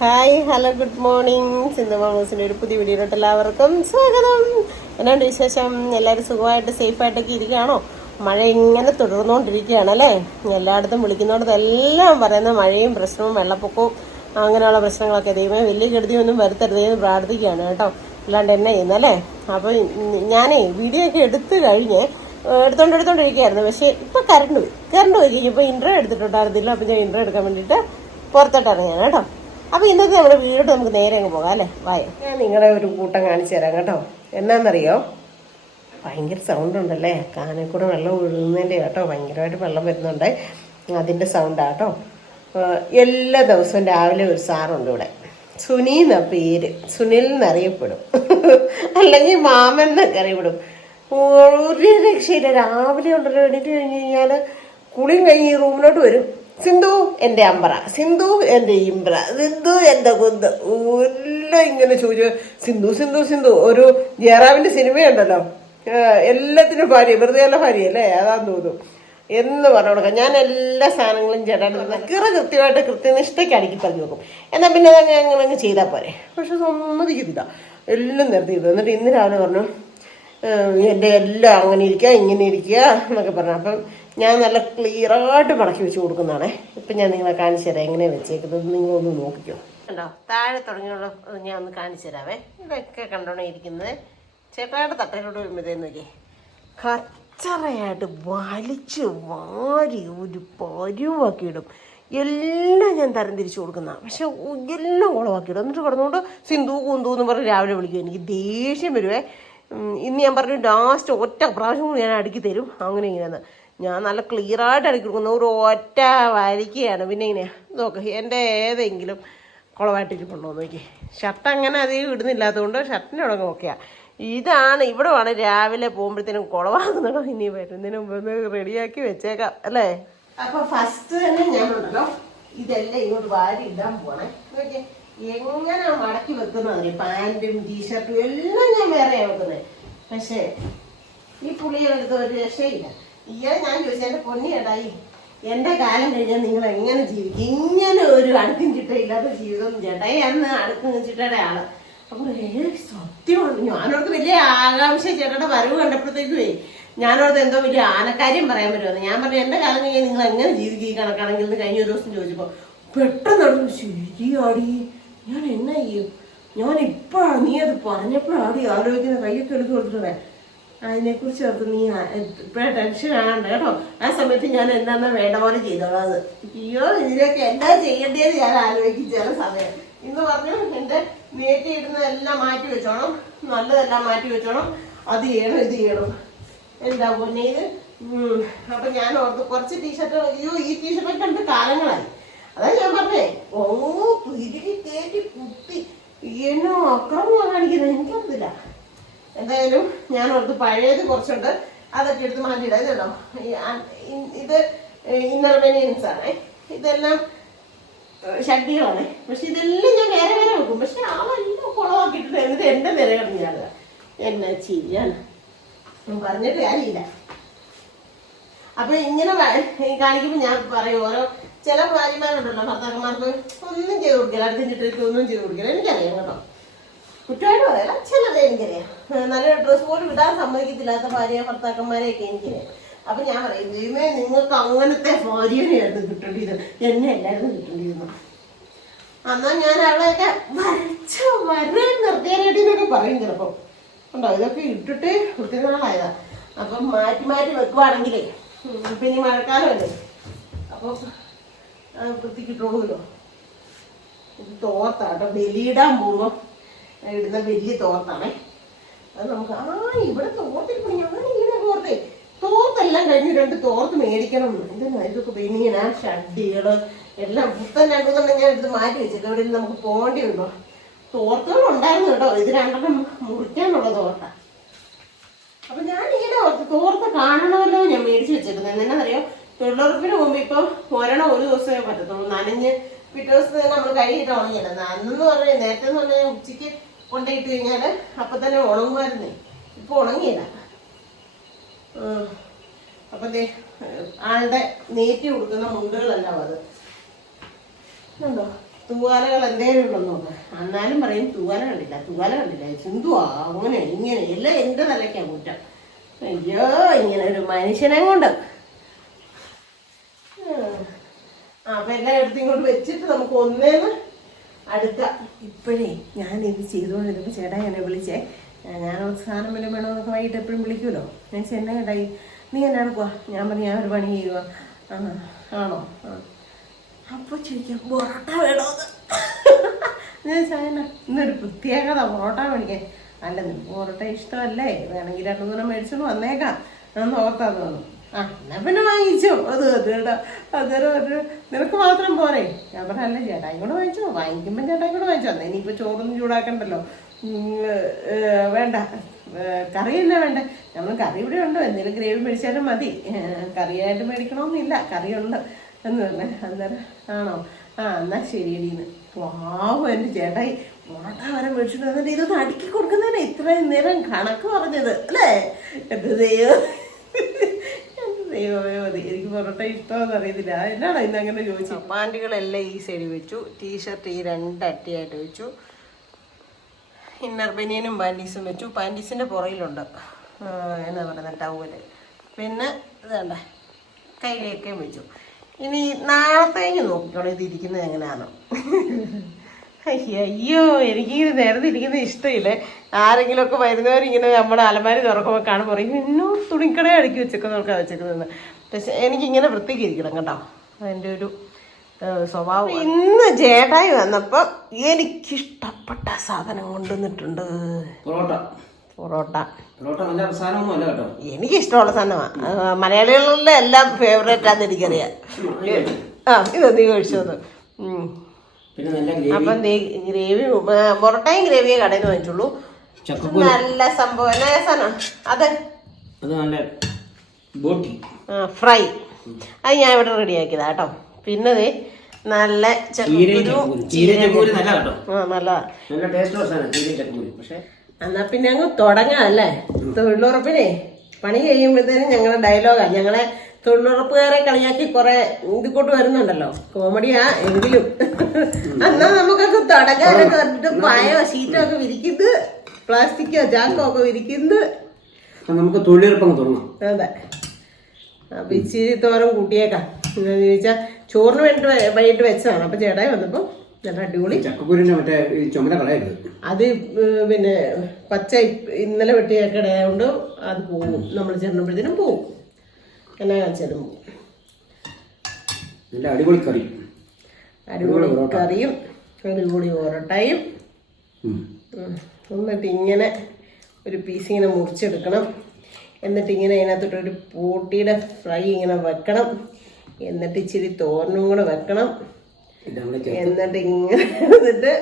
Hi hello good morning. Sindhu മാമൂസിൻ്റെ ഒരു പുതിയ വീഡിയോയിലോട്ട് എല്ലാവർക്കും സ്വാഗതം. എന്നാണ്ട് വിശേഷം? എല്ലാവരും സുഖമായിട്ട് സേഫായിട്ടൊക്കെ ഇരിക്കുകയാണോ? മഴ ഇങ്ങനെ തുടർന്നുകൊണ്ടിരിക്കുകയാണ് അല്ലേ. എല്ലായിടത്തും വിളിക്കുന്നോടത്തെല്ലാം പറയുന്ന മഴയും പ്രശ്നവും വെള്ളപ്പൊക്കവും അങ്ങനെയുള്ള പ്രശ്നങ്ങളൊക്കെ. ദൈവമേ വലിയ കെടുതിയൊന്നും വരുത്തരുതേ എന്ന് പ്രാർത്ഥിക്കുകയാണ് കേട്ടോ. അല്ലാണ്ട് എന്നെ ചെയ്യുന്നല്ലേ. അപ്പോൾ ഞാനേ വീഡിയോ ഒക്കെ എടുത്തോണ്ടിരിക്കുകയായിരുന്നു. പക്ഷേ ഇപ്പം കറണ്ട് പോയി കഴിഞ്ഞപ്പോൾ ഇൻട്രോ എടുത്തിട്ടുണ്ടായിരുന്നില്ല. അപ്പം ഞാൻ ഇൻട്രോ എടുക്കാൻ വേണ്ടിയിട്ട് പുറത്തോട്ട് ഇറങ്ങിയാണ് കേട്ടോ. അപ്പോൾ ഇന്നത്തെ നമ്മുടെ വീടോട്ട് നമുക്ക് നേരെ അങ്ങ് പോകാം അല്ലേ. വായ ഞാൻ നിങ്ങളെ ഒരു കൂട്ടം കാണിച്ചു തരാം കേട്ടോ. എന്നാന്നറിയോ, ഭയങ്കര സൗണ്ട് ഉണ്ടല്ലേ. കാനയിൽ കൂടെ വെള്ളം ഒഴുകുന്നതിൻ്റെ കേട്ടോ. ഭയങ്കരമായിട്ട് വെള്ളം വരുന്നുണ്ട്, അതിൻ്റെ സൗണ്ടാണ് കേട്ടോ. എല്ലാ ദിവസവും രാവിലെ ഒരു സാറുണ്ട് ഇവിടെ, സുനി എന്ന പേര്, സുനിൽ എന്നറിയപ്പെടും, അല്ലെങ്കിൽ മാമൻ എന്നൊക്കെ അറിയപ്പെടും. ഒരു രക്ഷയില്ല. രാവിലെ ഉണ്ടല്ലോ, എണീറ്റ് കഴിഞ്ഞ് കഴിഞ്ഞാൽ കുളിയും കഴിഞ്ഞ് ഈ റൂമിലോട്ട് വരും. സിന്ധു എൻ്റെ അമ്പറ, സിന്ധു എൻ്റെ ഇമ്പ്ര, സിന്ധു എൻ്റെ കുന്ത്, എല്ലാം ഇങ്ങനെ ചോദിച്ചു. സിന്ധു സിന്ധു സിന്ധു. ഒരു ജയറാമിൻ്റെ സിനിമയുണ്ടല്ലോ, എല്ലാത്തിനും ഭാര്യ, വെറുതെ അല്ല ഭാര്യ അല്ലേ, അതാന്ന് തോന്നും എന്ന് പറഞ്ഞു കൊടുക്കാം. ഞാൻ എല്ലാ സാധനങ്ങളും ചേട്ടാൻ കൃത്യമായിട്ട് കൃത്യനിഷ്ഠയ്ക്ക് അടുക്കി പറഞ്ഞു നോക്കും. എന്നാൽ പിന്നെ അങ്ങനെ അങ്ങ് ചെയ്താൽ പോരെ. പക്ഷെ സമ്മതിക്കുന്നില്ല, എല്ലാം നിർത്തിയത്. എന്നിട്ട് ഇന്ന് രാവിലെ പറഞ്ഞു എൻ്റെ എല്ലാം അങ്ങനെ ഇരിക്കുക ഇങ്ങനെ ഇരിക്കുക എന്നൊക്കെ പറഞ്ഞു. അപ്പം ഞാൻ നല്ല ക്ലിയറായിട്ട് മടക്കി വെച്ച് കൊടുക്കുന്നതാണേ. ഇപ്പം ഞാൻ നിങ്ങളെ കാണിച്ചു തരാം എങ്ങനെയാണ് വെച്ചേക്കുന്നത്, നിങ്ങളൊന്ന് നോക്കിക്കോ. കണ്ടോ, താഴെ തുടങ്ങിയുള്ള ഞാൻ ഒന്ന് കാണിച്ചു തരാവേ. ഇതൊക്കെ കണ്ടോണേ ഇരിക്കുന്നത്. ചേട്ടായുടെ തട്ടയിലോട്ട് വരുമ്പോഴത്തേന്ന് നോക്കി കച്ചറയായിട്ട് വലിച്ച് വാരി ഒരു പരുവാക്കി ഇടും. എല്ലാം ഞാൻ തരം തിരിച്ചു കൊടുക്കുന്നതാണ്. പക്ഷെ എല്ലാം കുളവാക്കിയിടും. എന്നിട്ട് കിടന്നുകൊണ്ട് സിന്ധു കുന്തു എന്ന് പറഞ്ഞ് രാവിലെ വിളിക്കും. എനിക്ക് ദേഷ്യം വരുവേ. ഇന്ന് ഞാൻ പറഞ്ഞു ലാസ്റ്റ് ഒറ്റ പ്രാവശ്യം കൂടി ഞാൻ അടുക്കി തരും, അങ്ങനെ ഇങ്ങനെയെന്ന്. ഞാൻ നല്ല ക്ലിയറായിട്ട് അടുക്കി കൊടുക്കുന്ന ഒരു ഒറ്റ വരയ്ക്കുകയാണ്. പിന്നെ ഇങ്ങനെയാ നോക്ക്, എൻ്റെ ഏതെങ്കിലും കുളമായിട്ടിരിപ്പുണ്ടോ നോക്കി. ഷർട്ട് അങ്ങനെ അധികം ഇടുന്നില്ലാത്തതുകൊണ്ട് ഷർട്ടിൻ്റെ അവിടെ നോക്കിയാൽ ഇതാണ്. ഇവിടെ വേണം രാവിലെ പോകുമ്പോഴത്തേനും കുളവാകുന്നുണ്ടോ. ഇനി വരുന്നതിന് മുമ്പ് ഒന്ന് റെഡിയാക്കി വെച്ചേക്കാം അല്ലേ. അപ്പോൾ ഫസ്റ്റ് തന്നെ ഞാനുണ്ടല്ലോ ഇതെല്ലാം ഇങ്ങോട്ട് വാരി ഇടാൻ പോണേ. നോക്കിയേ എങ്ങനെ മടക്കി വെക്കുന്നതിന്, പാൻറ്റും ടീഷർട്ടും എല്ലാം ഞാൻ വേറെയാണ് വെക്കുന്നത്. പക്ഷേ ഈ പുള്ളിയെടുത്ത് ഒരു രക്ഷയില്ല. ഇയാൾ ഞാൻ ചോദിച്ചാൽ എൻ്റെ പൊന്നി ഏട്ടായി, എൻ്റെ കാലം കഴിഞ്ഞാൽ നിങ്ങൾ എങ്ങനെ ജീവിക്കും? ഇങ്ങനെ ഒരു അടുക്കും ചിട്ടയില്ലാത്ത ജീവിതം ചേട്ടായി. അന്ന് അടുക്കും ചിട്ടയുടെ ആള്. അപ്പോൾ സത്യമാണ്. ഞാനോടത്ത് വലിയ ആകാംക്ഷ ചേട്ടയുടെ വരവ് കണ്ടപ്പോഴത്തേക്കുവേ ഞാനോടത്ത് എന്തോ വലിയ ആനക്കാര്യം പറയാൻ പറ്റുമെന്ന്. ഞാൻ പറഞ്ഞു എൻ്റെ കാലം കഴിഞ്ഞാൽ നിങ്ങൾ എങ്ങനെ ജീവിക്കും ഈ കണക്കാണെങ്കിൽ എന്ന് കഴിഞ്ഞ ഒരു ദിവസം ചോദിച്ചപ്പോൾ പെട്ടെന്ന് ശരിയാടി, ഞാൻ എന്നാ ചെയ്യും? ഞാനിപ്പോഴാണ് നീ അത് പറഞ്ഞപ്പോഴാണ് ആലോചിക്കുന്ന, കൈയൊക്കെ എടുത്ത് കൊടുത്തിട്ടേ. അതിനെക്കുറിച്ച് ഓർത്ത് നീ ഇപ്പോഴേ ടെൻഷൻ ആകണ്ട കേട്ടോ. ആ സമയത്ത് ഞാൻ എന്താണെന്നാ വേണ്ട പോലെ ചെയ്തോളാം. അത് അയ്യോ ഇതിനൊക്കെ എന്താ ചെയ്യേണ്ടതെന്ന് ഞാൻ ആലോചിക്കും ചില സമയം. ഇന്ന് പറഞ്ഞു എൻ്റെ നേറ്റി ഇടുന്നതെല്ലാം മാറ്റി വെച്ചോണം, നല്ലതെല്ലാം മാറ്റി വെച്ചോണം, അത് ചെയ്യണം ഇത് ചെയ്യണം. എന്താ പൊന്നെ ഇത്. അപ്പം ഞാൻ ഓർത്ത് കുറച്ച് ടീഷർട്ട്, അയ്യോ ഈ ടീഷർട്ടൊക്കെ കണ്ട് കാലങ്ങളായി. അതാ ഞാൻ പറഞ്ഞേ, തിരികെ കയറ്റി കുത്തി എന്നോ അക്രമമാണ് കാണിക്കുന്നത്, എനിക്കറിയില്ല. എന്തായാലും ഞാൻ ഓർത്ത് പഴയത് കുറച്ചുണ്ട്, അതൊക്കെ എടുത്ത് മാറ്റിയിടാം. ഇതുണ്ടോ, ഇത് ഇന്നർ ബനിയൻസ് ആണേ, ഇതെല്ലാം ഷഡ്ഡികളാണേ. പക്ഷെ ഇതെല്ലാം ഞാൻ വേറെ വേറെ വെക്കും. പക്ഷെ ആളെല്ലാം കുളമാക്കിയിട്ടുണ്ട്. എന്നിട്ട് എൻ്റെ നിലകളഞ്ഞ ഞാനത് എന്നാ ചെയ്യാൻ പറഞ്ഞിട്ട് കാര്യമില്ല. അപ്പൊ ഇങ്ങനെ കാണിക്കുമ്പോൾ ഞാൻ പറയും, ഓരോ ചില ഭാര്യമാരുണ്ടല്ലോ ഭർത്താക്കന്മാർക്ക് ഒന്നും ചെയ്ത് കൊടുക്കില്ല, അടുത്ത ചിട്ടയ്ക്ക് ഒന്നും ചെയ്ത് കൊടുക്കില്ല. എനിക്കറിയാം കേട്ടോ, കുറ്റമായിട്ട് പറയല, ചിലത് എനിക്കറിയാം. നല്ല ഡ്രസ്സ് പോലും ഇടാൻ സമ്മതിക്കത്തില്ലാത്ത ഭാര്യ ഭർത്താക്കന്മാരെയൊക്കെ എനിക്കറിയാം. അപ്പൊ ഞാൻ പറയും, ദൈവമേ നിങ്ങൾക്ക് അങ്ങനത്തെ ഭാര്യനെയായിരുന്നു കിട്ടേണ്ടത്, എന്നെ എല്ലാവരും കിട്ടേണ്ടിയിരുന്നു. എന്നാൽ ഞാൻ അവളെയൊക്കെ വരാൻ നിർത്തിയാനായിട്ടെന്നൊക്കെ പറയും ചിലപ്പോൾ. ഉണ്ടോ, ഇതൊക്കെ ഇട്ടിട്ട് ഒത്തിരി നാളായതാ. അപ്പം മാറ്റി മാറ്റി വെക്കുവാണെങ്കിലേ പിന്നെ മഴക്കാലമല്ലേ, അപ്പോൾ വൃത്തിക്കിട്ടോളൂല്ലോ. ഇത് തോർത്താട്ടോ, ബലിയിടാൻ പോകുമ്പോൾ ഇടുന്ന വലിയ തോർത്താണേ. അത് നമുക്ക് ഇവിടെ തോർത്തിരിക്കണം. ഞാൻ ഇങ്ങനെ തോർത്തെല്ലാം കഴിഞ്ഞ് 2 തോർത്ത് മേടിക്കണം. ഇതെന്നാ ഇതൊക്കെ പെയിനിങ്ങനെ ഷഡ്ഡികള് എല്ലാം പുത്തൻ രണ്ടെണ്ണം ഞാൻ എടുത്ത് മാറ്റി വെച്ചിട്ട് ഇവിടെ നമുക്ക് പോകേണ്ടി ഉണ്ടോ. തോർത്തുകളുണ്ടായിരുന്നു കേട്ടോ, ഇത് 2 മുറിക്കാനുള്ള തോർത്ത. അപ്പൊ ഞാൻ ഇങ്ങനെ തോർത്ത് കാണണമല്ലോ ഞാൻ മേടിച്ച് വെച്ചേക്കുന്നത്. എന്നറിയോ, തൊഴിലുറപ്പിന് പോകുമ്പോ ഇപ്പൊ ഒരെണ്ണം ഒരു ദിവസമേ പറ്റത്തുള്ളൂ. നനഞ്ഞ് പിറ്റേ ദിവസത്തെ നമ്മൾ കഴുകിയിട്ട് ഉണങ്ങിയല്ല. അന്നെന്ന് പറഞ്ഞാൽ നേരത്തെ എന്ന് പറഞ്ഞാൽ ഉച്ചയ്ക്ക് കൊണ്ടിട്ട് കഴിഞ്ഞാല് അപ്പൊ തന്നെ ഉണങ്ങുമായിരുന്നേ. ഇപ്പൊ ഉണങ്ങിയില്ല. അപ്പൊ ആളുടെ നേറ്റി കൊടുക്കുന്ന മുണ്ടുകളെല്ലാം അത് കണ്ടോ, തൂവാലകൾ എന്തേലും ഉണ്ടെന്ന് നോക്ക്. എന്നാലും പറയും തൂവാല കണ്ടില്ല സിന്ധുവാ അങ്ങനെ ഇങ്ങനെ എല്ലാം എൻ്റെ തലയ്ക്കാണ് കുറ്റം. അയ്യോ ഇങ്ങനെ ഒരു മനുഷ്യനെ കൊണ്ട്. അപ്പൊ എല്ലാം എടുത്ത് ഇങ്ങോട്ട് വെച്ചിട്ട് നമുക്ക് ഒന്നേന്ന് അടുക്കാം. ഇപ്പോഴേ ഞാനിത് ചെയ്തുകൊണ്ടിരുന്നപ്പോൾ ചേട്ടാ എന്നെ വിളിച്ചേ. ഞാൻ സാധനം വല്ലതും വേണമെന്നൊക്കെ വൈകിട്ട് എപ്പോഴും വിളിക്കുമല്ലോ. ഞാൻ ചെന്നെ കേട്ടായി നീ എന്നെ എടുക്കുക. ഞാൻ പറഞ്ഞു ഞാൻ ഒരു പണി ചെയ്യുക. ആണോ? അപ്പോൾ ചോദിക്കാം പൊറോട്ട വേണോന്ന്. ഞാൻ ചായന ഇന്നൊരു പ്രത്യേകത പൊറോട്ട മേടിക്കാൻ. അല്ല നിനക്ക് പൊറോട്ട ഇഷ്ടമല്ലേ, വേണമെങ്കിൽ 2-3 മേടിച്ചോണ്ട് വന്നേക്കാം എന്ന് ഓർത്താന്ന് തോന്നും. എന്നാ പിന്നെ വാങ്ങിച്ചോ. അത് കേട്ടോ അന്നേരം ഒരു നിനക്ക് മാത്രം പോരെ. ഞാൻ പറഞ്ഞല്ലേ ചേട്ടായി കൂടെ വാങ്ങിച്ചോ, വാങ്ങിക്കുമ്പോൾ ചേട്ടായി കൂടെ വാങ്ങിച്ചോ. അന്നേ ഇനിയിപ്പോൾ ചോറൊന്നും ചൂടാക്കണ്ടല്ലോ. വേണ്ട കറി തന്നെ വേണ്ട. നമ്മൾ കറി ഇവിടെ ഉണ്ട്, എന്തെങ്കിലും ഗ്രേവി മേടിച്ചാലും മതി. കറിയായിട്ട് മേടിക്കണമെന്നില്ല, കറിയുണ്ട് എന്ന് പറഞ്ഞേ. അന്നേരം ആണോ? എന്നാ ശരിയടീന്ന്. വാവ് എൻ്റെ ചേട്ടായി പൊറോട്ട വരെ മേടിച്ചിട്ട് വന്നിട്ട് ഇതൊന്ന് അടുക്കി കൊടുക്കുന്നതിന് ഇത്രയും നേരം കണക്ക് പറഞ്ഞത് അല്ലേ? എൻ്റെ ദൈവമേ മതി. എനിക്ക് പൊറോട്ട ഇഷ്ടമെന്ന് അറിയത്തില്ല. എന്നാണോ ഇന്ന് അങ്ങനെ ചോദിച്ചു. പാൻറ്റുകളെല്ലാം ഈ സൈഡിൽ വെച്ചു, ടീഷർട്ട് ഈ 2 അട്ടിയായിട്ട് വെച്ചു, ഇന്നർ ബനിയനും പാൻറ്റീസും വെച്ചു. പാൻറ്റീസിൻ്റെ പുറയിലുണ്ട് എന്നാ പറയുന്നത് ടവല്. പിന്നെ ഇതേണ്ട കയ്യിലേക്കും വെച്ചു. ഇനി നാളത്തേക്ക് നോക്കിക്കോളൂ ഇത് ഇരിക്കുന്നത് എങ്ങനെയാണോ. അയ്യോ എനിക്കിങ്ങനെ നേരത്തെ ഇരിക്കുന്നത് ഇഷ്ടമില്ലേ. ആരെങ്കിലുമൊക്കെ വരുന്നവരിങ്ങനെ നമ്മുടെ അലമാരി തുറക്കുമ്പോൾ കാണുമ്പോൾ പറയും എന്നോട് തുണിക്കട അടുക്കി വെച്ചേക്കുന്നവർക്കാണ് വെച്ചേക്കുന്നതെന്ന്. പക്ഷെ എനിക്കിങ്ങനെ വൃത്തിക്ക് ഇരിക്കണം കേട്ടോ, അതിൻ്റെ ഒരു സ്വഭാവം. ഇന്ന് ചേട്ടായി വന്നപ്പോൾ എനിക്കിഷ്ടപ്പെട്ട സാധനം കൊണ്ടുവന്നിട്ടുണ്ട്. പൊറോട്ട എനിക്കിഷ്ടമുള്ള സാധനമാണ്. മലയാളികളുടെ എല്ലാം ഫേവറേറ്റ് ആണെന്ന് എനിക്കറിയാം. ഇത് നീ കഴിച്ചത്. അപ്പം ഗ്രേവി പൊറോട്ടയും ഗ്രേവിയെ കടയിൽ നിന്ന് വാങ്ങിച്ചുള്ളൂ. നല്ല സംഭവം. എന്നാ സാധനം അത് ഫ്രൈ. അത് ഞാൻ ഇവിടെ റെഡിയാക്കിയതാ കേട്ടോ. പിന്നെ നല്ല നല്ലതാ. എന്നാ പിന്നെ അങ്ങ് തുടങ്ങാം അല്ലേ. തൊഴിലുറപ്പിനെ പണി കഴിയുമ്പോഴത്തേനും ഞങ്ങളുടെ ഡയലോഗാ. ഞങ്ങളെ തൊഴിലുറപ്പുകാരെ കളിയാക്കി കുറെ ഇതിക്കൊണ്ട് വരുന്നുണ്ടല്ലോ, കോമഡിയാ എങ്കിലും. എന്നാ നമുക്കൊക്കെ തുടങ്ങാനൊക്കെ പറഞ്ഞിട്ട് പായോ ഷീറ്റോ ഒക്കെ വിരിക്കുന്നത്, പ്ലാസ്റ്റിക്കോ ചാക്കോ ഒക്കെ വിരിക്കുന്നത്. നമുക്ക് തൊഴിലുറപ്പ് തുടങ്ങാം. അതെ. അപ്പൊ ഇച്ചിരി തോരം കൂട്ടിയേക്കാം. എന്താന്ന് ചോദിച്ചാൽ ചോറിന് വേണ്ടി വൈകിട്ട് വെച്ചതാണ്. അപ്പൊ ചേട്ടായി വന്നപ്പോ നല്ല അടിപൊളി ചക്കക്കുരുവിന്റെ മറ്റേ ചുമല കളയരുത്. അത് പിന്നെ പച്ച ഇന്നലെ വെട്ടിയൊക്കെ ഇടയായതുകൊണ്ട് അത് പോവും. നമ്മൾ ചെറുമ്പോഴത്തേനും പോവും. എന്നാ കാണിച്ചാലും പോവും. നല്ല അടിപൊളി കറി, അടിപൊളി കറിയും അടിപൊളി പൊറോട്ടയും. എന്നിട്ട് ഇങ്ങനെ ഒരു പീസ് ഇങ്ങനെ മുറിച്ചെടുക്കണം. എന്നിട്ട് ഇങ്ങനെ അതിനകത്തോട്ട് ഒരു പൂട്ടിയുടെ ഫ്രൈ ഇങ്ങനെ വെക്കണം. എന്നിട്ട് ഇച്ചിരി തോരനും കൂടെ വെക്കണം. എന്നിട്ട് ഇങ്ങനെ എന്നിട്ട്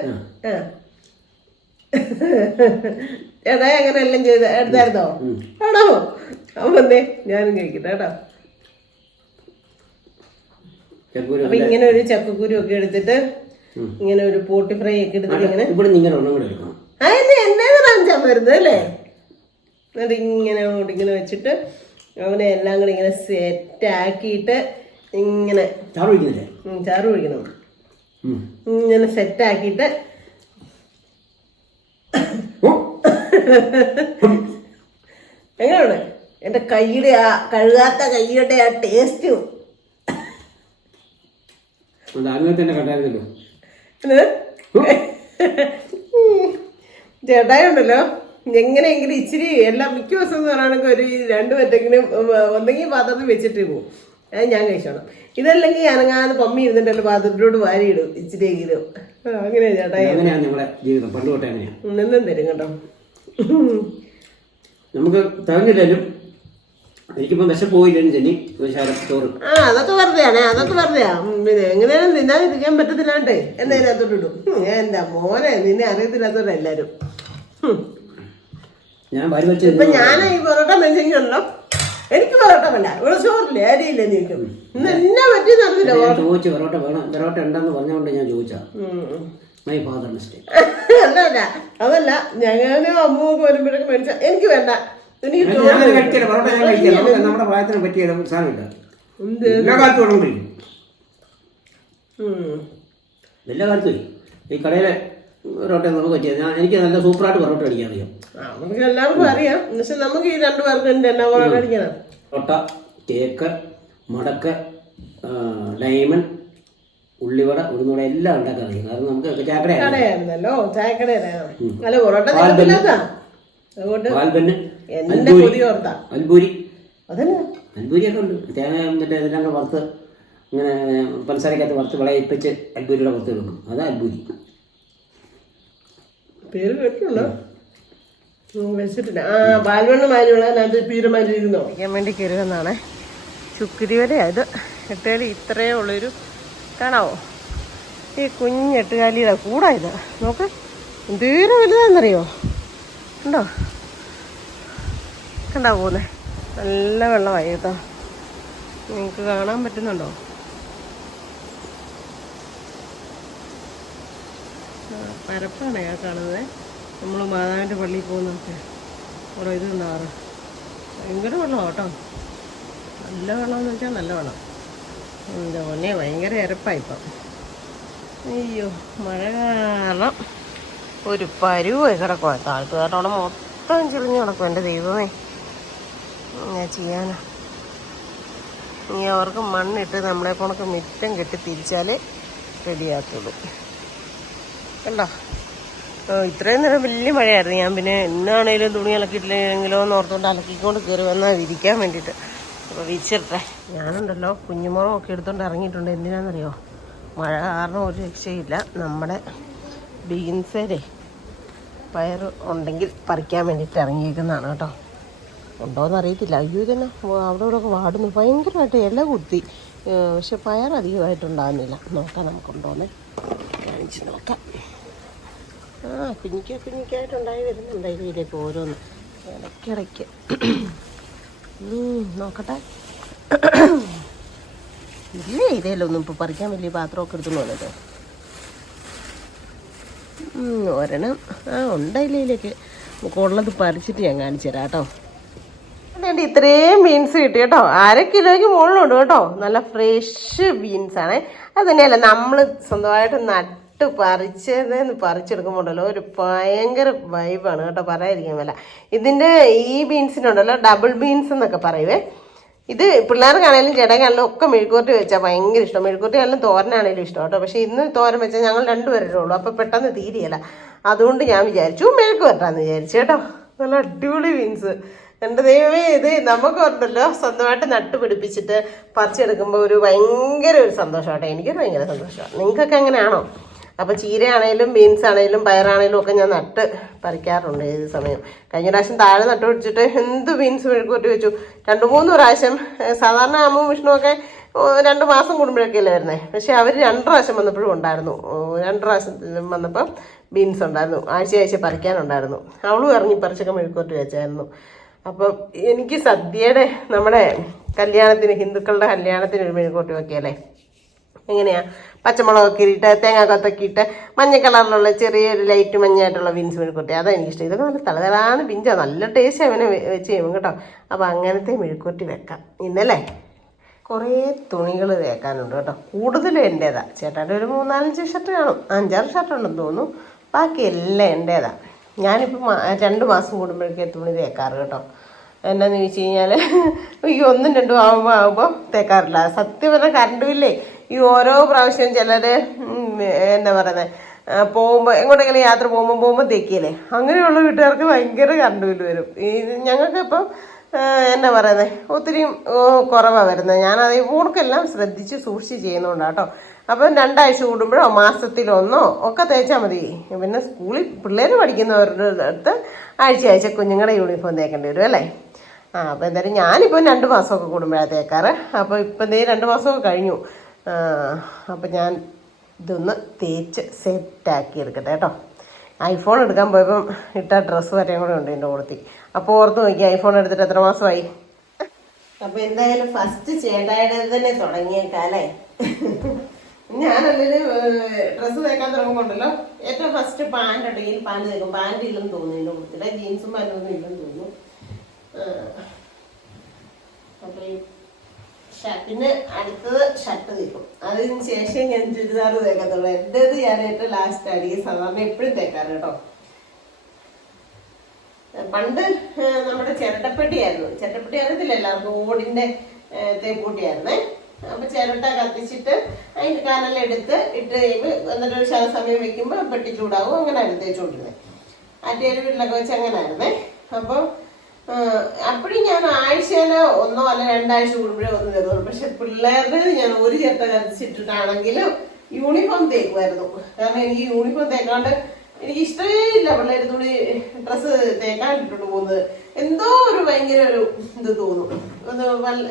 ചേട്ടാ അങ്ങനെ എല്ലാം ചെയ്ത് എടുത്തായിരുന്നോ? ആണോ? അപ്പന്നേ ഞാനും കഴിക്കട്ടെ കേട്ടോ. അപ്പൊ ഇങ്ങനെ ഒരു ചക്കക്കുരു ഒക്കെ എടുത്തിട്ട് ഇങ്ങനെ ഒരു പോട്ടി ഫ്രൈ ഒക്കെ എടുത്തിട്ട് ഇങ്ങനെ എന്നെ കാണിച്ചാൽ വരുന്നത് അല്ലേ. എന്നിട്ട് ഇങ്ങനെ ഇങ്ങനെ വെച്ചിട്ട് അവനെ എല്ലാം കൂടെ ഇങ്ങനെ സെറ്റ് ആക്കിയിട്ട് ഇങ്ങനെ ചാറ് ഒഴിക്കണം. ഇങ്ങനെ സെറ്റാക്കിയിട്ട് എങ്ങനെയാണ് എൻ്റെ കൈയുടെ ആ കഴുകാത്ത കൈയുടെ ആ ടേസ്റ്റും. ചേട്ടായി ഉണ്ടല്ലോ എങ്ങനെയെങ്കിലും ഇച്ചിരി എല്ലാം മിക്ക ദിവസം എന്ന് പറയുകയാണെങ്കിൽ ഒരു 2 പറ്റെങ്കിലും ഒന്നെങ്കിൽ പാത്രത്തിൽ വെച്ചിട്ട് പോകും. അത് ഞാൻ കഴിച്ചോണം. ഇതല്ലെങ്കിൽ അനങ്ങാതെ പമ്മി ഇരുന്നിട്ടല്ലോ പാത്രത്തിലോട്ട് വാരിയിടും ഇച്ചിരിയെങ്കിലും. അങ്ങനെയാ ചേട്ടായി. നിന്നും തരും കേട്ടോ. നമുക്ക് തകഞ്ഞില്ലും എനിക്കിപ്പം വിശപ്പോയില്ലും ചെന്നി ചോറ്. അതൊക്കെ വെറുതെയാണ്, അതൊക്കെ വെറുതെയാ. പിന്നെ എങ്ങനെയാലും തിന്നാതിരിക്കാൻ പറ്റത്തില്ലാണ്ടേ എന്നതിനകത്തോട്ട് ഇടും. എന്താ മോനെ നിന്നെ അറിയത്തില്ലാത്തവരാ എല്ലാരും. ഇപ്പൊ ഞാൻ ഈ പൊറോട്ട മേടിച്ചെങ്കിലുണ്ടല്ലോ എനിക്ക് പൊറോട്ട വേണ്ട. ഇവിടെ ചോറില്ലേ അരിയില്ല നീക്കും. ഇന്ന് എന്നാ പറ്റി നടന്നില്ല. ചോദിച്ചു പൊറോട്ട വേണം, പൊറോട്ട ഉണ്ടെന്ന് പറഞ്ഞുകൊണ്ട് ഞാൻ ചോദിച്ചാ. അല്ല അതല്ല, ഞങ്ങള് അമ്മൂക്ക് വരുമ്പോഴേക്കും മേടിച്ച എനിക്ക് വേണ്ട. നമ്മുടെ പ്രായത്തിന് പറ്റിയ സാധനമില്ല. എല്ലാ കാലത്തും വരും. ഈ കടയിലെ പൊറോട്ട നമുക്ക് പറ്റിയത് എനിക്ക് നല്ല സൂപ്പറായിട്ട് പൊറോട്ട അടിക്കാൻ അറിയാം. നമുക്ക് എല്ലാവർക്കും അറിയാം. പക്ഷെ നമുക്ക് ഈ 2 പേർക്ക് എന്നാ പൊറോട്ട അടിക്കണം? പൊറോട്ട, തേക്ക്, മടക്ക്, ഡയമൺ, ഉള്ളിവട, ഉഴുന്നുവട എല്ലാം ഉണ്ടാക്കാൻ അറിയാം. കാരണം നമുക്ക് ചായക്കടയായിരുന്നല്ലോ, ചായക്കടയായിരുന്നു. അല്ല പൊറോട്ട അതുകൊണ്ട് എന്നെ കൊതി ഓർത്താ. അൽബൂരി, അതല്ല അൽബൂരിയൊക്കെ ഉണ്ട്. തേങ്ങ മറ്റേ ഇതെല്ലാം കൂടെ വറുത്ത് ഇങ്ങനെ പഞ്ചസാരക്കകത്ത് വറുത്ത് വിളയിപ്പിച്ച് അൽബൂരിയുടെ പുറത്ത് വെക്കും. അതാ അൽബൂരി. പേര് കേട്ടിട്ടുണ്ടോ? വെച്ചിട്ടില്ല. ബാൽവണ്ണമാരിയുള്ള അത് പീരമാരിയിരുന്നോ വയ്ക്കാൻ വേണ്ടി കയറുന്നതാണേ. ചുക്കിരിവരെയാണ് ഇത്. എട്ടുകാലി ഇത്രയേ ഉള്ളൊരു കാണാവോ? ഈ കുഞ്ഞെട്ടുകാലിയുടെ കൂടാ ഇത്. നോക്ക് എന്തേരം വലുതാണെന്നറിയോ? ഉണ്ടോ? കണ്ടാ പോകുന്നേ? നല്ല വെള്ളമായി കേട്ടോ. നിങ്ങൾക്ക് കാണാൻ പറ്റുന്നുണ്ടോ? പരപ്പാണ് ഞാൻ കാണുന്നത്. നമ്മൾ മാതാവിൻ്റെ പള്ളിയിൽ പോകുന്നൊക്കെ അവിടെ ഇത് ഉണ്ടാറ് ഭയങ്കര വെള്ളമാണ് കേട്ടോ. നല്ല വെള്ളമെന്ന് വെച്ചാൽ നല്ല വെള്ളം. എന്താ പൊന്നെ ഭയങ്കര ഇരപ്പായിപ്പം. അയ്യോ മഴ കാരണം ഒരു പരുവായി കിടക്കുക. താഴ്ത്തുകാരുടെ മൊത്തം ചെളിഞ്ഞ് കിടക്കും. എൻ്റെ ദൈവമേ ഞാൻ ചെയ്യാനാ. ഇനി അവർക്ക് മണ്ണിട്ട് നമ്മളെ കൊണക്ക് മിറ്റം കെട്ടി തിരിച്ചാലേ റെഡിയാക്കുള്ളൂ. കണ്ടോ? ഇത്രയും നേരം വലിയ മഴയായിരുന്നു. ഞാൻ പിന്നെ എന്നാണേലും തുണി അലക്കിയിട്ടില്ലെങ്കിലോ എന്ന് ഓർത്തുകൊണ്ട് അലക്കിക്കൊണ്ട് കയറി വന്നാൽ വിരിക്കാൻ വേണ്ടിയിട്ട്. അപ്പോൾ വിരിച്ചിട്ടെ. ഞാനുണ്ടല്ലോ കുഞ്ഞുമുളകൊക്കെ എടുത്തുകൊണ്ട് ഇറങ്ങിയിട്ടുണ്ട്. എന്തിനാണെന്നറിയോ? മഴ കാരണം ഒരു രക്ഷയില്ല. നമ്മുടെ ബീൻസേരെ പയർ ഉണ്ടെങ്കിൽ പറിക്കാൻ വേണ്ടിയിട്ട് ഇറങ്ങിയിരിക്കുന്നതാണ് കേട്ടോ. ഉണ്ടോയെന്ന് അറിയത്തില്ല. അയ്യോ തന്നെ അവിടെ ഇവിടെ ഒക്കെ വാടുന്നു ഭയങ്കരമായിട്ട്. ഇല കുത്തി. പക്ഷെ പയർ അധികമായിട്ടുണ്ടാകുന്നില്ല. നോക്കാം നമുക്കുണ്ടോയെന്ന് കാണിച്ച് നോക്കാം. കുഞ്ഞിക്കായിട്ടുണ്ടായി വരുന്നുണ്ട് ഇതിലേക്ക് ഓരോന്ന് ഇടയ്ക്കിടയ്ക്ക്. നോക്കട്ടെ. ഇല്ലേ ഇതേലൊന്നും ഇപ്പോൾ പറിക്കാൻ വലിയ പാത്രമൊക്കെ എടുത്തു വന്നിട്ട്. ഒരെണ്ണം ഉണ്ടയിലേക്ക് ഉള്ളത് പറിച്ചിട്ട് ഞാൻ കാണിച്ചു തരാം കേട്ടോ. അതുകൊണ്ട് ഇത്രയും ബീൻസ് കിട്ടി കേട്ടോ. 1/2 കിലോയ്ക്ക് മുകളിലുണ്ട് കേട്ടോ. നല്ല ഫ്രഷ് ബീൻസാണ്. അത് തന്നെയല്ല നമ്മൾ സ്വന്തമായിട്ട് നട്ട് പറിച്ചെടുക്കുമ്പോണ്ടല്ലോ ഒരു ഭയങ്കര വൈബാണ് കേട്ടോ. പറയാതിരിക്കാൻ മേല. ഇതിൻ്റെ ഈ ബീൻസിനുണ്ടല്ലോ ഡബിൾ ബീൻസ് എന്നൊക്കെ പറയുവേ. ഇത് പിള്ളേർക്കാണേലും ചേട്ടനാണേലും ഒക്കെ മെഴുക്കുവരട്ടി വെച്ചാൽ ഭയങ്കര ഇഷ്ടം. മെഴുക്കുവരട്ടി ആണെങ്കിലും തോരനാണേലും ഇഷ്ടം കേട്ടോ. പക്ഷേ ഇന്ന് തോരൻ വെച്ചാൽ ഞങ്ങൾ 2 പേരേ ഉള്ളൂ. അപ്പോൾ പെട്ടെന്ന് തീരെയല്ല. അതുകൊണ്ട് ഞാൻ വിചാരിച്ചു മെഴുക്ക് വരട്ടാന്ന് വിചാരിച്ചു കേട്ടോ. നല്ല അടിപൊളി ബീൻസ്. എൻ്റെ ദൈവമേ, ഇത് നമുക്ക് ഉണ്ടല്ലോ സ്വന്തമായിട്ട് നട്ട് പിടിപ്പിച്ചിട്ട് പറിച്ചെടുക്കുമ്പോൾ ഒരു ഭയങ്കര ഒരു സന്തോഷമാട്ടോ. എനിക്കൊരു ഭയങ്കര സന്തോഷമാണ്. നിങ്ങൾക്കൊക്കെ അങ്ങനെയാണോ? അപ്പോൾ ചീരയാണേലും ബീൻസ് ആണേലും പയറാണേലും ഒക്കെ ഞാൻ നട്ട് പറിക്കാറുണ്ട് ഏത് സമയം. കഴിഞ്ഞ പ്രാവശ്യം താഴെ നട്ട് പിടിച്ചിട്ട് എന്ത് ബീൻസ് മെഴുക്കുവരട്ടി വെച്ചു. 2-3 പ്രാവശ്യം. സാധാരണ അമ്മും വിഷ്ണുവൊക്കെ 2 മാസം കൂടുമ്പോഴൊക്കെയല്ലേ വരുന്നത്. പക്ഷെ അവർ 2 പ്രാവശ്യം വന്നപ്പോഴും ഉണ്ടായിരുന്നു. 2 പ്രാവശ്യം വന്നപ്പം ബീൻസ് ഉണ്ടായിരുന്നു. ആഴ്ച പറിക്കാനുണ്ടായിരുന്നു. അവളും ഇറങ്ങി പറിച്ചൊക്കെ മെഴുക്കുവരട്ടി വെച്ചായിരുന്നു. അപ്പം എനിക്ക് സദ്യയുടെ നമ്മുടെ കല്യാണത്തിന്, ഹിന്ദുക്കളുടെ കല്യാണത്തിന് ഒരു മെഴുക്കുവരട്ടി വെക്കുകയല്ലേ. എങ്ങനെയാണ്? പച്ചമുളകൊക്കെ ഇട്ട് തേങ്ങാക്കൊത്തൊക്കെ ഇട്ട് മഞ്ഞ കളറിലുള്ള ചെറിയൊരു ലൈറ്റ് മഞ്ഞായിട്ടുള്ള ബീൻസ് മെഴുക്കുവരട്ടി. അതാണ് എനിക്കിഷ്ടം. ഇതൊക്കെ നല്ല തലതലാന്ന് പിഞ്ചാണ്. നല്ല ടേസ്റ്റ് അവനെ വെച്ച് ചെയ്യുമ്പോൾ കേട്ടോ. അപ്പോൾ അങ്ങനത്തെ മെഴുക്കുവരട്ടി വെക്കാം. ഇന്നലെ കുറേ തുണികൾ തേക്കാനുണ്ട് കേട്ടോ. കൂടുതലും എൻ്റേതാണ്. ചേട്ടാൻ്റെ ഒരു 3-4 ഷർട്ട് കാണും. 5-6 ഷർട്ടുണ്ടെന്ന് തോന്നുന്നു. ബാക്കിയെല്ലാം എൻ്റേതാണ്. ഞാനിപ്പോൾ 2 മാസം കൂടുമ്പോഴേക്കേ തുണി തേക്കാറ് കേട്ടോ. എന്നാന്ന് ചോദിച്ചു കഴിഞ്ഞാൽ ഈ 1-2 ആകുമ്പോൾ തേക്കാറില്ല. സത്യം പറഞ്ഞാൽ കറണ്ട് ബില്ലേ ഈ ഓരോ പ്രാവശ്യം ചിലർ എന്താ പറയുന്നത് പോകുമ്പോൾ എങ്ങോട്ടെങ്കിലും യാത്ര പോകുമ്പോൾ തേക്കിയല്ലേ. അങ്ങനെയുള്ള വീട്ടുകാർക്ക് ഭയങ്കര കറണ്ട് ബില്ല് വരും. ഈ ഞങ്ങൾക്കിപ്പം എന്നാ പറയുന്നത് ഒത്തിരി കുറവാണ് വരുന്നത്. ഞാനത് ഊർക്കെല്ലാം ശ്രദ്ധിച്ച് സൂക്ഷിച്ച് ചെയ്യുന്നതുകൊണ്ടാണ് കേട്ടോ. അപ്പം 2 ആഴ്ച കൂടുമ്പോഴോ മാസത്തിലൊന്നോ ഒക്കെ തേച്ചാൽ മതി. പിന്നെ സ്കൂളിൽ പിള്ളേർ പഠിക്കുന്നവരുടെ അടുത്ത് ആഴ്ച കുഞ്ഞുങ്ങളുടെ യൂണിഫോം തേക്കേണ്ടി വരും അല്ലേ. അപ്പോൾ എന്തായാലും ഞാനിപ്പോൾ 2 മാസമൊക്കെ കൂടുമ്പോഴാണ് തേക്കാറ്. അപ്പോൾ ഇപ്പം 2 മാസമൊക്കെ കഴിഞ്ഞു. അപ്പം ഞാൻ ഇതൊന്ന് തേച്ച് സെറ്റാക്കി എടുക്കട്ടെ കേട്ടോ. ഐഫോൺ എടുക്കാൻ പോയപ്പം ഇട്ട ഡ്രസ്സ് വരെയും കൂടെ ഉണ്ട് എൻ്റെ കൂടത്തിൽ. അപ്പോൾ ഓർത്ത് നോക്കി ഐഫോൺ എടുത്തിട്ട് എത്ര മാസമായി. അപ്പോൾ എന്തായാലും ഫസ്റ്റ് ചേട്ടായുടെ തന്നെ തുടങ്ങിയേക്കാല്ലേ. ഞാനല്ലൊരു ഡ്രസ്സ് തേക്കാൻ തുടങ്ങുമ്പോണ്ടല്ലോ ഏറ്റവും ഫസ്റ്റ് പാൻറ് ഉണ്ടെങ്കിൽ പാൻറ് തേക്കും. പാൻറ് ഇല്ലെന്ന് തോന്നുന്നു എൻ്റെ കൂട്ടത്തിലെ. ജീൻസും പാൻറ്റൊന്നും ഇല്ലെന്ന് തോന്നുന്നു. അപ്പോൾ ഈ പിന്നെ അടുത്തത് ഷർട്ട് തേക്കും. അതിന് ശേഷം ഞാൻ ചുരിദാർ തേക്കത്തുള്ളൂ. എന്റേത് ഞാൻ ഏറ്റവും ലാസ്റ്റ് ആയിരിക്കും സാധാരണ എപ്പോഴും തേക്കാറ് കേട്ടോ. പണ്ട് നമ്മുടെ ചിരട്ടപ്പെട്ടിയായിരുന്നു. ചിരട്ടപ്പെട്ടി അറിയത്തില്ല എല്ലാവർക്കും, ഓടിന്റെ തേപ്പൂട്ടിയായിരുന്നേ. അപ്പൊ ചിരട്ട കത്തിച്ചിട്ട് അതിന്റെ കനലെടുത്ത് ഇട്ട് കഴിയുമ്പോൾ എന്നിട്ട് ഒരു സമയം വെക്കുമ്പോൾ പെട്ടി ചൂടാവും. അങ്ങനെ ആയിരുന്നു തേച്ചുകൊണ്ടിരുന്നത്. ആറ്റേല് വീട്ടിലൊക്കെ വെച്ച് അങ്ങനെ ആയിരുന്നേ. അപ്പൊ അപ്പോഴും ഞാൻ ആഴ്ചയിലോ 1 അല്ല 2 ആഴ്ച കൂടുമ്പോഴേ ഒന്ന് തേക്കുള്ളൂ. പക്ഷെ പിള്ളേരുടെ ഞാൻ ഒരു ചിരട്ട കത്തിച്ചിട്ടിട്ടാണെങ്കിലും യൂണിഫോം തേക്കുമായിരുന്നു. കാരണം എനിക്ക് യൂണിഫോം തേക്കാണ്ട് എനിക്ക് ഇഷ്ടമേ ഇല്ല പിള്ളേർ തുണി ഡ്രസ്സ് തേക്കാൻ ഇട്ടിട്ട് പോകുന്നത്. എന്തോ ഒരു ഭയങ്കര ഒരു ഇത് തോന്നും,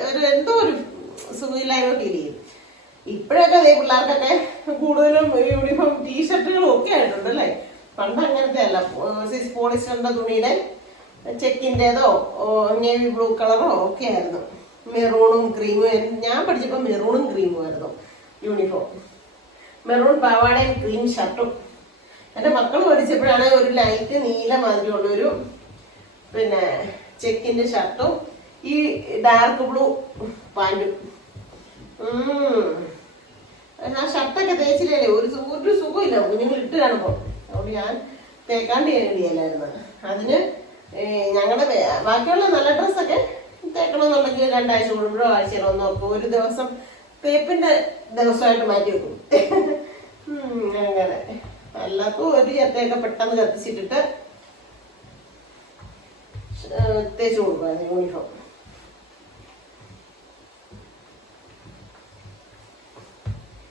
ഒരു എന്തോ ഒരു സുഖമില്ലായ്മ ഫീൽ ചെയ്യും. ഇപ്പോഴൊക്കെ അതേ പിള്ളേർക്കൊക്കെ കൂടുതലും യൂണിഫോം ടീഷർട്ടുകളും ഒക്കെ ആയിട്ടുണ്ട് അല്ലേ. പണ്ട് അങ്ങനത്തെ അല്ല, പോളിസ്റ്ററിന്റെ തുണിയുടെ ചെക്കിൻ്റെതോ നേവി ബ്ലൂ കളറോ ഒക്കെ ആയിരുന്നു. മെറൂണും ക്രീമും. ഞാൻ പഠിച്ചപ്പോൾ മെറൂണും ക്രീമും ആയിരുന്നു യൂണിഫോം. മെറൂൺ പാവാടയും ക്രീം ഷർട്ടും. എൻ്റെ മക്കൾ പഠിച്ചപ്പോഴാണ് ഒരു ലൈറ്റ് നീല മാതിരിയുള്ളൊരു പിന്നെ ചെക്കിന്റെ ഷർട്ടും ഈ ഡാർക്ക് ബ്ലൂ പാൻറ്റും. ആ ഷർട്ടൊക്കെ തേച്ചില്ലേ ഒരു സുഖമില്ല കുഞ്ഞുങ്ങൾ ഇട്ട് കാണുമ്പോൾ. അതുകൊണ്ട് ഞാൻ തേക്കാണ്ട് ചെയ്യലായിരുന്നു. അതിന് ഞങ്ങളുടെ ബാക്കിയുള്ള നല്ല ഡ്രസ്സൊക്കെ തേക്കണമെന്നുണ്ടെങ്കിൽ 2 ആഴ്ച കൂടുമ്പോഴോ ആഴ്ചയിലോ ഒന്നോ ഒരു ദിവസം തേപ്പിന്റെ ദിവസമായിട്ട് മാറ്റി വെക്കും. അങ്ങനെ അല്ലാത്ത ഒരു ചത്തയൊക്കെ പെട്ടെന്ന് കത്തിച്ചിട്ടിട്ട് തേച്ചു കൊടുക്കുമായിരുന്നു യൂണിഫോം.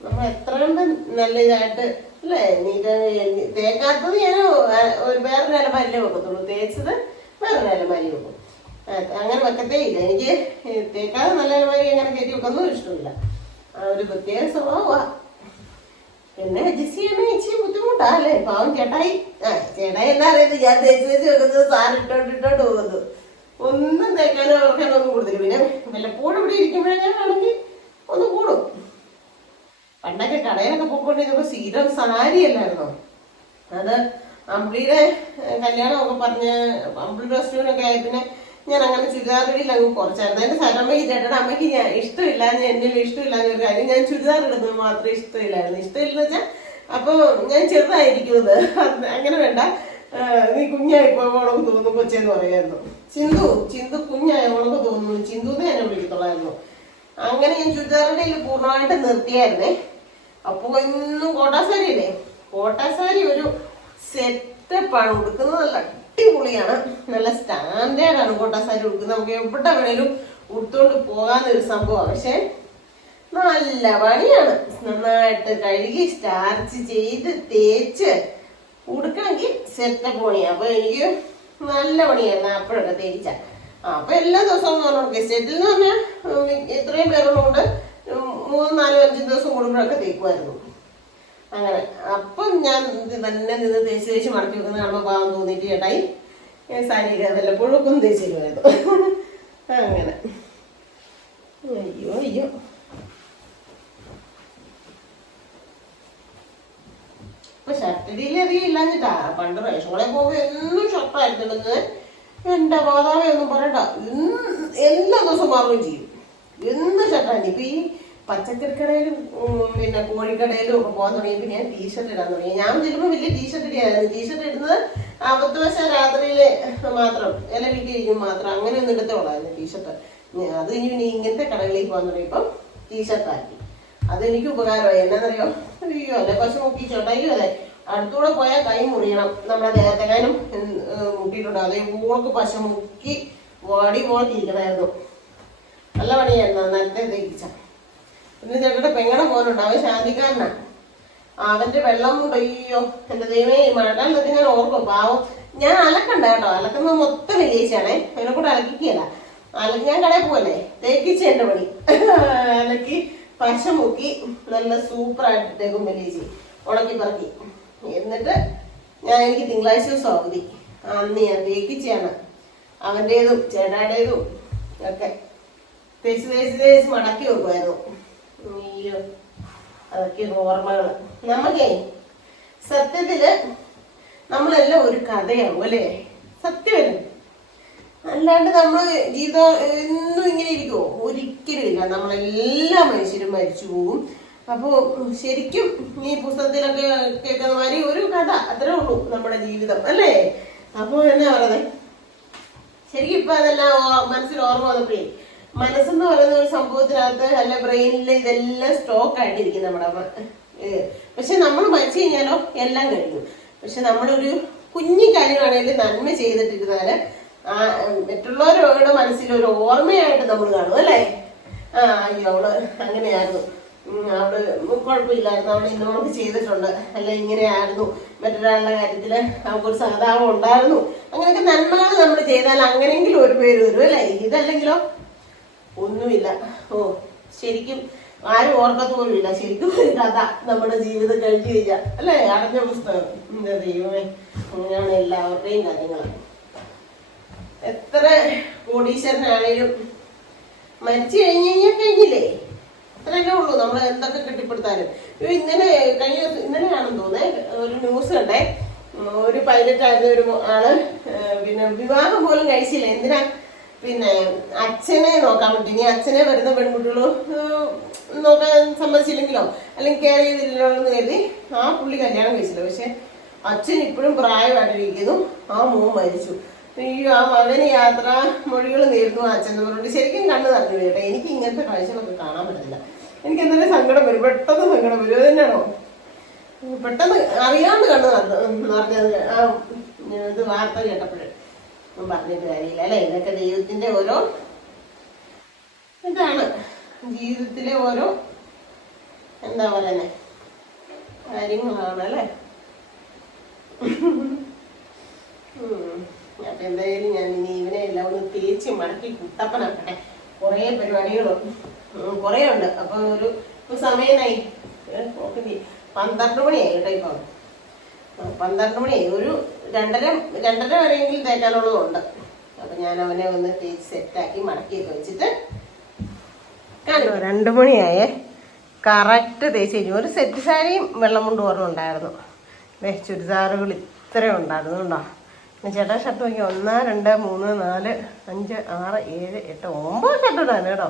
നമ്മൾ എത്ര കണ്ട് നല്ല ഇതായിട്ട് അല്ലേ തേക്കാത്തത് ഞാൻ വേറൊരു അലമാരിലേ വെക്കത്തുള്ളൂ, തേച്ചത് വേറൊരു അലമാരി വെക്കും. അങ്ങനെ വെക്കത്തേ ഇല്ല. എനിക്ക് തേക്കാതെ നല്ല അലമാരി അങ്ങനെ കയറ്റി വെക്കൊന്നും ഇഷ്ടമില്ല. ഒരു പ്രത്യേക സ്വഭാവമാണ്. പിന്നെ അഡ്ജസ്റ്റ് ചെയ്യണേ ഇച്ചിരി ബുദ്ധിമുട്ടാ അല്ലേ. പാവം ചേട്ടായി എന്നാ അറിയത് ഞാൻ തേച്ച് വെക്കുന്നത് സാധനം ഇട്ടോണ്ട് പോകുന്നത്. ഒന്നും തേക്കാനോ അവർക്കാനോ ഒന്നും കൊടുത്തില്ല. പിന്നെ വല്ലപ്പോഴും ഇവിടെ ഇരിക്കുമ്പോഴേ ഞാൻ വേണമെങ്കിൽ ഒന്ന് കൂടും. പണ്ടൊക്കെ കടയിലൊക്കെ പോയിക്കൊണ്ടിരുന്നപ്പോ സ്ഥിരം സാരി അല്ലായിരുന്നോ. അത് അമ്പിളിയുടെ കല്യാണമൊക്കെ പറഞ്ഞ് അമ്പിളി റെസ്റ്റോറൻ്റൊക്കെ ആയി പിന്നെ ഞാൻ അങ്ങനെ ചുരിദാറിൽ അങ്ങ് കുറച്ചായിരുന്നു. എൻ്റെ സരമ്മയ്ക്ക് ചേട്ടയുടെ അമ്മയ്ക്ക് ഞാൻ ഇഷ്ടമില്ലാന്ന് എന്നിൽ ഇഷ്ടമില്ലാന്ന് ഒരു കാര്യം, ഞാൻ ചുരിദാർ ഇടുന്നത് മാത്രം ഇഷ്ടമില്ലായിരുന്നു. ഇഷ്ടമില്ലെന്ന് വെച്ചാൽ അപ്പൊ ഞാൻ ചെറുതായിരിക്കുന്നത് അങ്ങനെ വേണ്ട, നീ കുഞ്ഞായിപ്പോ ഉണക്ക് തോന്നുന്നു കൊച്ചെന്ന് പറയായിരുന്നു. ചിന്തു കുഞ്ഞായ ഉണക്ക് തോന്നുന്നു, ചിന്തുന്ന് എന്നെ വിളിക്കത്തുള്ളായിരുന്നു. അങ്ങനെ ഞാൻ ചുരിദാറിന്റെ പൂർണ്ണമായിട്ട് നിർത്തിയായിരുന്നേ. അപ്പൊ ഇന്നും കോട്ടാസാരി അല്ലേ, കോട്ടാസാരി ഒരു സെറ്റപ്പാണ് ഉടുക്കുന്നത്. നല്ല അടിപൊളിയാണ്, നല്ല സ്റ്റാൻഡേർഡാണ് കോട്ടാസാരി ഉടുക്കുന്നത്. നമുക്ക് എവിടെ വേണേലും ഉടുത്തോണ്ട് പോകാനൊരു സംഭവമാണ്. പക്ഷെ നല്ല പണിയാണ്. നന്നായിട്ട് കഴുകി സ്റ്റാർച്ച് ചെയ്ത് തേച്ച് ഉടുക്കണമെങ്കിൽ സെറ്റപ്പ് പണിയാണ്. അപ്പൊ എനിക്ക് നല്ല പണിയായിരുന്നു അപ്പോഴൊക്കെ തേച്ച. അപ്പൊ എല്ലാ ദിവസവും സെറ്റിൽ എന്ന് പറഞ്ഞാൽ ഇത്രയും പേരുള്ളതുകൊണ്ട് 3, 4, 5 ദിവസം കൂടുമ്പോഴൊക്കെ തേക്കുമായിരുന്നു. അങ്ങനെ അപ്പം ഞാൻ തന്നെ നിന്ന് തേച്ച് മടക്കി വെക്കുന്ന കാണുമ്പോൾ പാവം തോന്നിയിട്ട് ചേട്ടായി സാരിയൊക്കെ വല്ലപ്പോഴും ഒക്കെ ഒന്ന് തേച്ച് തരുമായിരുന്നു. അങ്ങനെ അയ്യോ ഇപ്പൊ ഷർട്ടടിയിൽ അധികം ഇല്ലാഞ്ഞിട്ടാ. പണ്ട് റേഷങ്ങളെ പോകുമ്പോൾ എന്നും ഷർട്ടായിരുന്നുള്ളത്. എന്റെ മാതാവേ ഒന്നും പറയണ്ട, എല്ലാ ദിവസവും മാറുകയും ചെയ്യും. എന്ത് ഷർട്ടാണ്. ഇപ്പൊ ഈ പച്ചക്കറിക്കടയിലും പിന്നെ കോഴിക്കടയിലും ഒക്കെ പോകാൻ തുടങ്ങിയപ്പോൾ ഞാൻ ടീഷർട്ട് ഇടാൻ തുടങ്ങി. ഞാൻ ചിലപ്പോൾ വലിയ ടീഷർട്ട് ഇടായിരുന്നു. ടീഷർട്ട് ഇടുന്നത് അബദ്ധവശാൽ രാത്രിയില് മാത്രം, ഇല വീട്ടിലിരിക്കും മാത്രം, അങ്ങനെ ഒന്നും ഇടത്തോളായിരുന്നു ടീഷർട്ട്. അത് ഇനി ഇങ്ങനത്തെ കടകളിലേക്ക് പോകാൻ തുടങ്ങിയപ്പം ടീഷർട്ടാക്കി. അതെനിക്ക് ഉപകാരമായി. എന്നാന്നറിയോ, അയ്യോ അല്ലെ പശ മുക്കി ചോട്ടായോ അല്ലെ അടുത്തൂടെ പോയാൽ കൈ മുറിയണം. നമ്മുടെ ദേഹത്തെങ്ങാനും മുട്ടിയിട്ടുണ്ട്. അതേ ഊൾക്ക് പശ മുക്കി വാടി പോയിട്ടിരിക്കണമായിരുന്നു. നല്ല പണിയായിരുന്നു നേരത്തെ തേക്കിച്ച. പിന്നെ ചേട്ടയുടെ പെങ്ങടെ പോലുണ്ട്, അവൻ ശാന്തിക്കാരനാണ്. അവന്റെ വെള്ളം കൊണ്ട് അയ്യോ എന്റെ ദൈവമേ മഴക്കാലത്ത് ഞാൻ ഓർക്കും. പാവം ഞാൻ അലക്കണ്ട കേട്ടോ, അലക്കുന്നത് മൊത്തം വെള്ളിയാഴ്ചയാണേ. അതിനെ കൂടെ അലക്കിക്കല്ല, ഞാൻ കടയിൽ പോവല്ലേ, തേക്കിച്ച എന്റെ പണി. അലക്കി പശ മുക്കി നല്ല സൂപ്പറായിട്ട് തേക്കും വെള്ളിയാഴ്ച ഉണക്കി പറക്കി. എന്നിട്ട് എനിക്ക് തിങ്കളാഴ്ച ദിവസം അവധി. അന്ന് ഞാൻ തേക്കിച്ചാണ് അവൻ്റെതും ചേട്ടാടേതും ഒക്കെ തേച്ച് മടക്കി വെക്കുമായിരുന്നു. അയ്യോ അതൊക്കെ ഓർമ്മകള്. നമുക്കേ സത്യത്തില് നമ്മളെല്ലാം ഒരു കഥയാവും അല്ലേ. സത്യമല്ലേ, അല്ലാണ്ട് നമ്മൾ ജീവിതം എന്നും ഇങ്ങനെ ഇരിക്കുമോ? ഒരിക്കലും ഇല്ല. നമ്മളെല്ലാ മനുഷ്യരും മരിച്ചു പോകും. അപ്പോൾ ശരിക്കും ഈ പുസ്തകത്തിലൊക്കെ കേൾക്കുന്ന മാതിരി ഒരു കഥ അത്രേ ഉള്ളൂ നമ്മുടെ ജീവിതം, അല്ലേ? അപ്പോൾ എന്നാ പറയുന്നത്, ശരിക്കും ഇപ്പൊ അതെല്ലാം മനസ്സിൽ ഓർമ്മ വന്നപ്പോഴേ, മനസ്സെന്ന് പറയുന്ന ഒരു സംഭവത്തിനകത്ത് അല്ല ബ്രെയിനിൽ ഇതെല്ലാം സ്റ്റോക്ക് ആയിട്ടിരിക്കും നമ്മുടെ. പക്ഷെ നമ്മൾ മരിച്ചു കഴിഞ്ഞാലോ എല്ലാം കഴിഞ്ഞു. പക്ഷെ നമ്മളൊരു കുഞ്ഞു കാര്യമാണെങ്കിലും നന്മ ചെയ്തിട്ടിരുന്നാല് മറ്റുള്ളവരുടെ മനസ്സിൽ ഒരു ഓർമ്മയായിട്ട് നമ്മൾ കാണും, അല്ലേ? അയ്യോ അവള് അങ്ങനെയായിരുന്നു, അവള് കുഴപ്പമില്ലായിരുന്നു, അവള് ഇന്നോട് ചെയ്തിട്ടുണ്ട്, അല്ല ഇങ്ങനെയായിരുന്നു, മറ്റൊരാളുടെ കാര്യത്തില് അവൾക്കൊരു സഹതാപം ഉണ്ടായിരുന്നു. അങ്ങനെയൊക്കെ നന്മകൾ നമ്മൾ ചെയ്താൽ അങ്ങനെയെങ്കിലും ഒരു പേര് വരും, അല്ലേ? ഇതല്ലെങ്കിലോ ഒന്നുമില്ല. ശരിക്കും ആരും ഓർക്കത്ത് പോലും ഇല്ല. ശരിക്കും ഒരു കഥ നമ്മുടെ ജീവിതം കഴിഞ്ഞു കഴിഞ്ഞാൽ, അല്ലേ? അടഞ്ഞ പുസ്തകം. എന്താ ദൈവമേ, അങ്ങനെയാണ് എല്ലാവരുടെയും കാര്യങ്ങൾ. എത്ര കോടീശ്വരനാണേലും മരിച്ചു കഴിഞ്ഞ് കഴിഞ്ഞാൽ കഴിഞ്ഞില്ലേ? അത്രയല്ലേ ഉള്ളൂ. നമ്മൾ എന്തൊക്കെ കെട്ടിപ്പടുത്താലും. ഇന്നലെയാണെന്ന് തോന്നേ ഒരു ന്യൂസ് കണ്ടേ, ഒരു പൈലറ്റ് ആയിരുന്ന ഒരു ആള് പിന്നെ വിവാഹം പോലും കഴിച്ചില്ല. എന്തിനാ? പിന്നെ അച്ഛനെ നോക്കാൻ വേണ്ടി. ഇനി അച്ഛനെ വരുന്ന പെൺകുട്ടികളോ നോക്കാൻ സമ്മതിച്ചില്ലെങ്കിലോ അല്ലെങ്കിൽ കെയർ ചെയ്തില്ലല്ലോ എന്ന് കരുതി ആ പുള്ളി കല്യാണം കഴിച്ചില്ല. പക്ഷെ അച്ഛൻ ഇപ്പോഴും പ്രായമായിട്ടിരിക്കുന്നു. ആ മോൻ മരിച്ചു. ആ മകന് യാത്ര മൊഴികൾ നേരുന്നു അച്ഛൻ എന്ന് പറഞ്ഞിട്ട് ശരിക്കും കണ്ണ് നിറഞ്ഞു കേട്ടോ. എനിക്ക് ഇങ്ങനത്തെ കാഴ്ചകളൊക്കെ കാണാൻ പറ്റില്ല. എനിക്ക് എന്തായാലും സങ്കടം വരും, പെട്ടെന്ന് സങ്കടം വരും. അത് തന്നെയാണോ? പെട്ടെന്ന് അറിയാണ്ട് കണ്ണ് നിറഞ്ഞത് ആ ഇത് വാർത്ത കേട്ടപ്പോഴേ. പറഞ്ഞിട്ട് കാര്യമില്ല, അല്ലെ? ഇതൊക്കെ ദൈവത്തിന്റെ ഓരോ ഇതാണ്, ജീവിതത്തിലെ ഓരോ എന്താ പറയുന്നേ കാര്യങ്ങളാണ്, അല്ലേ? അപ്പൊ എന്തായാലും ഞാൻ ഇനി ഇവനെ എല്ലാം ഒന്ന് തേച്ച് മടക്കി കുട്ടപ്പനാക്കട്ടെ. കുറേ പരിപാടികളും കുറേ ഉണ്ട്. അപ്പൊ ഒരു സമയമായി 12 മണിയായി കേട്ടോ. ഇപ്പൊ 12 മണിയായി. ഒരു 2:30 വരെയെങ്കിലും തേക്കാനുള്ളതുണ്ട്. അപ്പൊ ഞാൻ അവനെ ഒന്ന് തേച്ച് സെറ്റാക്കി മടക്കിയൊക്കെ വെച്ചിട്ട് 2 മണിയായേ കറക്റ്റ് തേച്ച് കഴിഞ്ഞു. ഒരു സെറ്റ് സാരിയും വെള്ളം കൊണ്ട് ഓർമ്മ ചുരിദാറുകൾ ഇത്രയും ഉണ്ടായിരുന്നു കേട്ടോ. പിന്നെ ചേട്ടാ ഷർട്ട് നോക്കി 1 2 3 4 5 6 7 8 9 ഷർട്ട് ഉണ്ടായിരുന്നു കേട്ടോ.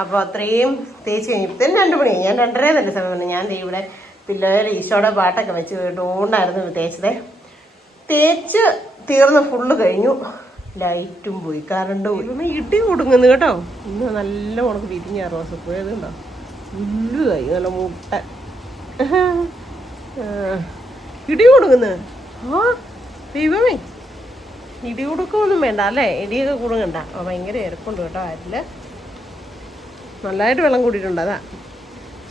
അപ്പോൾ അത്രയും തേച്ച് കഴിഞ്ഞപ്പോഴത്തേനും 2 മണിയായി. ഞാൻ 2:30 തന്നെ സമയം പറഞ്ഞു. ഞാൻ ഇവിടെ പിള്ളേർ ഈശോയുടെ പാട്ടൊക്കെ വെച്ച് കേട്ടുകൊണ്ടായിരുന്നു തേച്ചത്. തേച്ച് തീർന്ന് ഫുള്ള് കഴിഞ്ഞു. ലൈറ്റും പോയി, കറണ്ട് പോയി. ഇടി കൊടുങ്ങുന്നു കേട്ടോ. ഇന്ന് നല്ല ഉണക്ക് വിരിഞ്ഞ റോസ് പോയത് ഉണ്ടോ? വലുതായി, നല്ല മുട്ട ഇടി കൊടുങ്ങുന്നു. ആ ദൈവമേ, ഇടി കൊടുക്കൊന്നും വേണ്ട, അല്ലേ? ഇടിയൊക്കെ കൊടുങ്ങണ്ട. ഭയങ്കര ഇരപ്പുണ്ട് കേട്ടോ. ആരില് നല്ലതായിട്ട് വെള്ളം കൂടിയിട്ടുണ്ട്. അതാ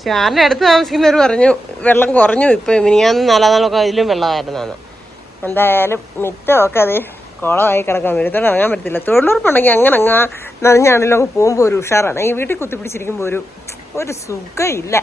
ഷാറിൻ്റെ അടുത്ത് താമസിക്കുന്നവർ പറഞ്ഞു വെള്ളം കുറഞ്ഞു. ഇപ്പം മിനിയാന്ന് 4 നാളൊക്കെ അതിലും വെള്ളമായിരുന്നാണ്. എന്തായാലും മിറ്റമൊക്കെ അത് കുളമായി കിടക്കാൻ വരും. ഇറങ്ങാൻ പറ്റത്തില്ല. തൊഴിലുറപ്പുണ്ടെങ്കിൽ അങ്ങനെ നനഞ്ഞാണെങ്കിലും അങ്ങ് പോകുമ്പോൾ ഒരു ഉഷാറാണ്. ഈ വീട്ടിൽ കുത്തിപ്പിടിച്ചിരിക്കുമ്പോൾ ഒരു സുഖമില്ല.